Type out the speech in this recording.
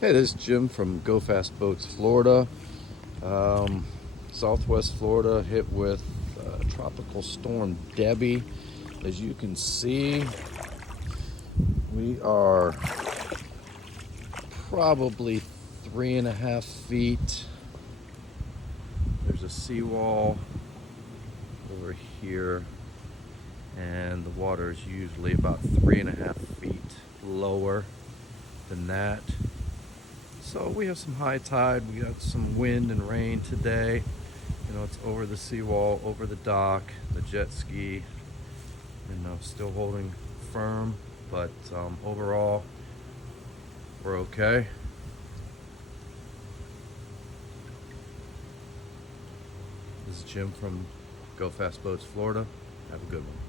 Hey, this is Jim from Go Fast Boats, Florida. Southwest Florida hit with Tropical Storm Debbie. As you can see, we are probably 3.5 feet. There's a seawall over here, and the water is usually about 3.5 feet lower than that. So we have some high tide, we got some wind and rain today. It's over the seawall, over the dock, the jet ski, still holding firm, but overall, we're okay. This is Jim from Go Fast Boats, Florida. Have a good one.